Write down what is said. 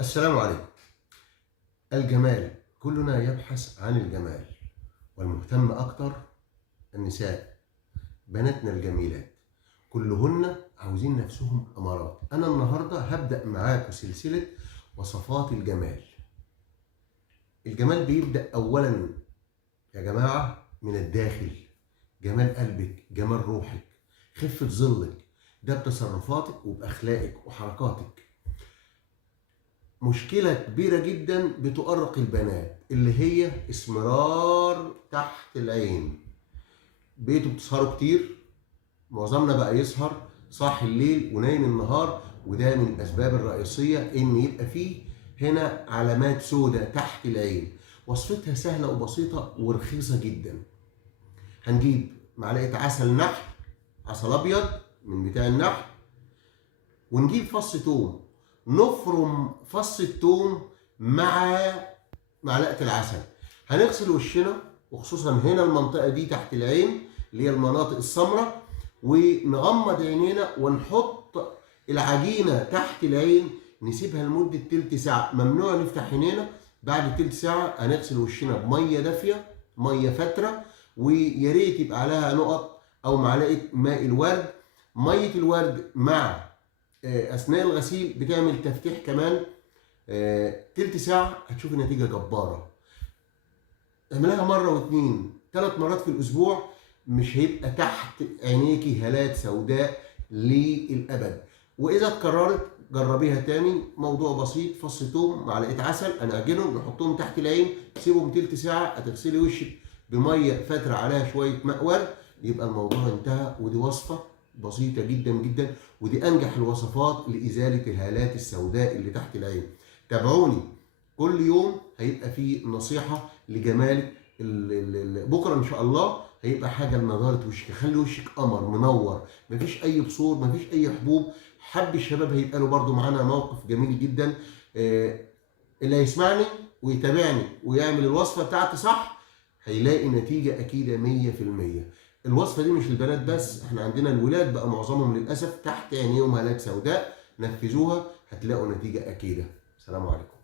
السلام عليكم. الجمال، كلنا يبحث عن الجمال، والمهتم أكتر النساء، بناتنا الجميلات كلهن عاوزين نفسهم أمارات. أنا النهاردة هبدأ معاكم سلسلة وصفات الجمال. الجمال بيبدأ أولا يا جماعة من الداخل، جمال قلبك، جمال روحك، خفة ظلك، ده بتصرفاتك وبأخلاقك وحركاتك. مشكلة كبيرة جدا بتؤرق البنات اللي هي اسمرار تحت العين. بقيتوا بتسهروا كتير، معظمنا بقى يسهر صاحي الليل ونايم النهار، وده من الأسباب الرئيسية إن يبقى فيه هنا علامات سوداء تحت العين. وصفتها سهلة وبسيطة ورخيصة جدا. هنجيب معلقة عسل نحل، عسل أبيض من بتاع النحل، ونجيب فص توم، نفرم فص التوم مع معلقة العسل. هنغسل وشنا وخصوصا هنا المنطقة دي تحت العين اللي هي المناطق السمراء، ونغمض عينينا ونحط العجينة تحت العين، نسيبها لمدة تلت ساعة. ممنوع نفتح عينينا بعد تلت ساعة. هنغسل وشنا بمية دافية، مية فترة، ويا ريت يبقى عليها نقط أو معلقة ماء الورد. مية الورد مع اثناء الغسيل بتعمل تفتيح كمان. تلت ساعه هتشوف نتيجه جباره. اعملها مره واثنين 3 مرات في الاسبوع، مش هيبقى تحت عينيكي هالات سوداء للابد. واذا اتكررت جربيها تاني. موضوع بسيط، فص توم، معلقه عسل، انعجنهم نحطهم تحت العين، سيبهم تلت ساعه. هتغسلي وشك بميه فتره عليها شويه ماء ورد، يبقى الموضوع انتهى. ودي وصفه بسيطة جدا جدا، ودي أنجح الوصفات لإزالة الهالات السوداء اللي تحت العين. تابعوني كل يوم، هيبقى فيه نصيحة لجمالك. بكرة إن شاء الله هيبقى حاجة لنضارة وشك. خلي وشك قمر منور، مفيش أي بثور، مفيش أي حبوب. حب الشباب هيبقى له برضو معانا موقف جميل جدا. اللي هيسمعني ويتابعني ويعمل الوصفة بتاعتي صح هيلاقي نتيجة أكيدة 100%. الوصفة دي مش للبنات بس، احنا عندنا الولاد بقى معظمهم للأسف تحت عينيهم هالات سوداء. نفذوها هتلاقوا نتيجة أكيدة. السلام عليكم.